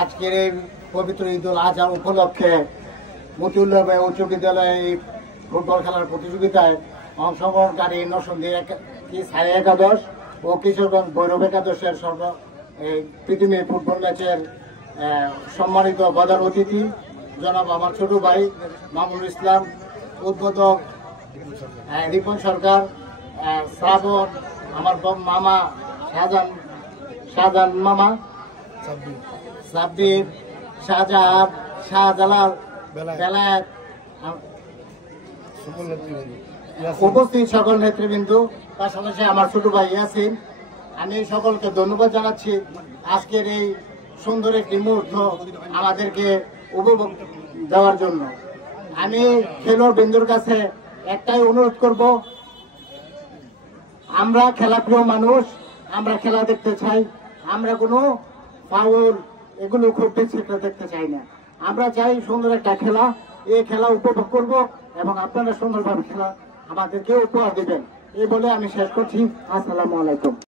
আজকের এই পবিত্র ঈদুল আজহা উপলক্ষে মতিউল্লাহ ভাই উচ্চ বিদ্যালয়ে এই ফুটবল খেলার প্রতিযোগিতায় অংশগ্রহণকারী নরসিংদী সাড়ে একাদশ ও কিশোরগঞ্জ ভৈরব একাদশের পৃথিবী ফুটবল ম্যাচের সম্মানিত প্রধান অতিথি জনাব আমার ছোট ভাই মামুনুল ইসলাম, উদ্বোধক রিপন সরকার, শ্রাবণ, আমার মামা শাহজাহান মামা, সাব্বির, শাহজাহান, শাহজালাল, বেলায়েত, উপস্থিত সকল নেতৃবৃন্দ, পাশাপাশি আমার ছোট ভাই ইয়াসিন। আমি সকলকে ধন্যবাদ জানাচ্ছি আজকের এই সুন্দর একটি মুহূর্ত আমাদেরকে উপভোগ দেওয়ার জন্য। আমি খেলোয়াড় বৃন্দর কাছে একটাই অনুরোধ করব, আমরা খেলাপ্রিয় মানুষ, আমরা খেলা দেখতে চাই, আমরা কোনো ফাউল এগুলো খুঁটতে সেটা দেখতে চাই না। আমরা চাই সুন্দর একটা খেলা, এই খেলা উপভোগ করব এবং আপনারা সুন্দরভাবে খেলা আমাদেরকে উপহার দেবেন। এই বলে আমি শেষ করছি। আসসালামু আলাইকুম।